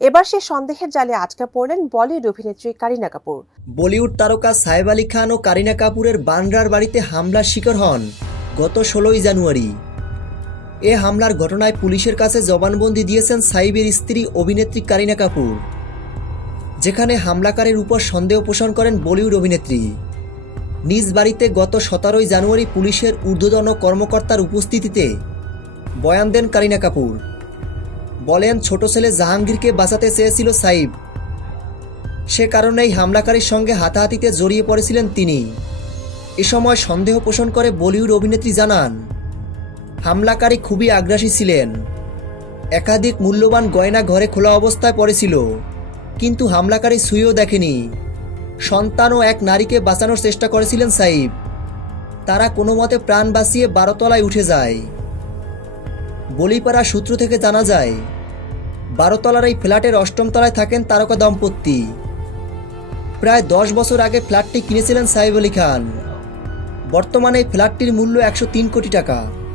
এবার সে সন্দেহের জালে আটকা পড়লেন বলিউড অভিনেত্রী কারিনা কাপুর। বলিউড তারকা সাহেব আলী খান ও কারিনা কাপুরের বান্দ্রার বাড়িতে হামলার শিকার হন গত ষোলোই জানুয়ারি। এ হামলার ঘটনায় পুলিশের কাছে জবানবন্দি দিয়েছেন সাইবের স্ত্রী অভিনেত্রী কারিনা কাপুর, যেখানে হামলাকারীর উপর সন্দেহ পোষণ করেন বলিউড অভিনেত্রী। নিজ বাড়িতে গত সতেরোই জানুয়ারি পুলিশের ঊর্ধ্বতন কর্মকর্তার উপস্থিতিতে বয়ান দেন কারিনা কাপুর। বলেন, ছোট ছেলে জাহাঙ্গীরকে বাঁচাতে চেয়েছিল সাইব। সে কারণেই হামলাকারীর সঙ্গে হাতাহাতিতে জড়িয়ে পড়েছিলেন তিনি। এ সময় সন্দেহ পোষণ করে বলিউড অভিনেত্রী জানান, হামলাকারী খুবই আগ্রাসী ছিলেন। একাধিক মূল্যবান গয়না ঘরে খোলা অবস্থায় পড়েছিল, কিন্তু হামলাকারী সুইও দেখেনি। সন্তান ও এক নারীকে বাঁচানোর চেষ্টা করেছিলেন সাইব। তারা কোনো মতে প্রাণ বাঁচিয়ে বারোতলায় উঠে যায়। বলিপাড়া সূত্র থেকে জানা যায়, বারোতলার এই ফ্ল্যাটের অষ্টম তলায় থাকেন তারকা দম্পতি। প্রায় দশ বছর আগে ফ্ল্যাটটি কিনেছিলেন সাইব আলী খান। বর্তমানে এই ফ্ল্যাটটির মূল্য একশো তিন কোটি টাকা।